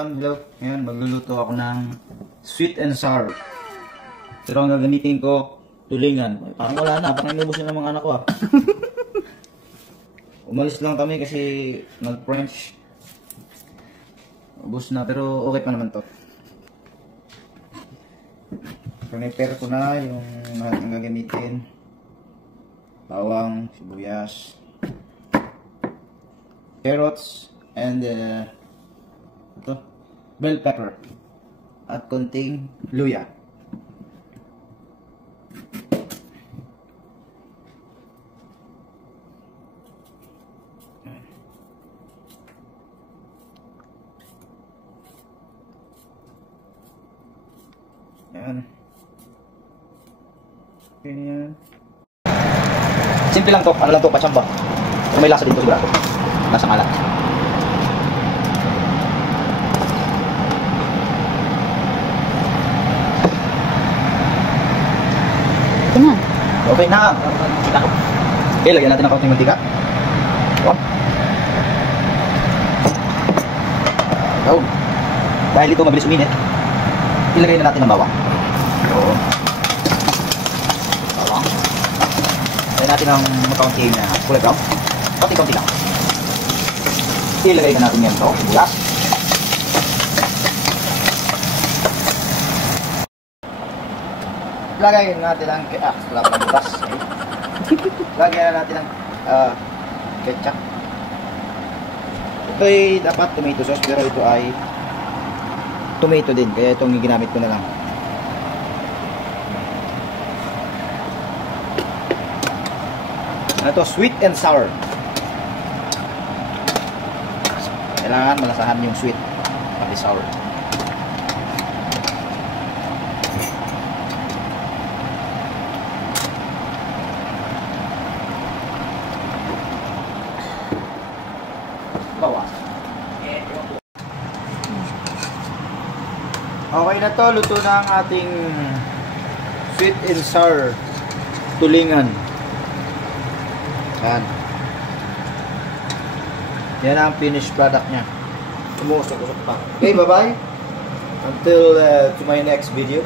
Hello, ngayon magluluto ako ng sweet and sour. Pero ang gagamitin ko, tulingan. Parang wala na, parang inubos na ng mga anak ko ah. Umalis lang kami kasi nag-French. Ubus na, pero okay pa naman to. Prepare ko na yung lahat ng gagamitin. Bawang, sibuyas, carrots, and ito, bell pepper at konting luya. Yan. Ganyan. Simple lang to, ano lang to, patsamba. Pero may lasa dito sigurado. Lasa ngalat. Okay na. Okay, lagyan natin ng kaunting mantika. So, dahil ito mabilis uminit, ilagay na natin ang bawang. Bawang. Lagyan natin ang kaunting kulay brown. Kaunti-kaunti lang. Ilagay na natin yan ito. Bulas. Lagyan natin ang bulas. Lagyan natin ang ketchup. Ito ay dapat tomato sauce pero ito ay tomato din. Kaya itong ginamit ko na lang. Ito, sweet and sour. Kailangan malasahan yung sweet pati sour. Bawas. Okay na to, luto na ang ating sweet and sour tulingan. Yan. Yan ang finished product niya. Umusok-usok pa. Okay, bye-bye. Until to my next video.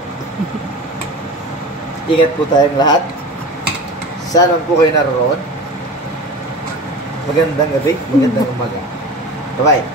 Ingat po tayong lahat. Sana po kayo naroon. Magandang gabi, magandang umaga. Bye-bye.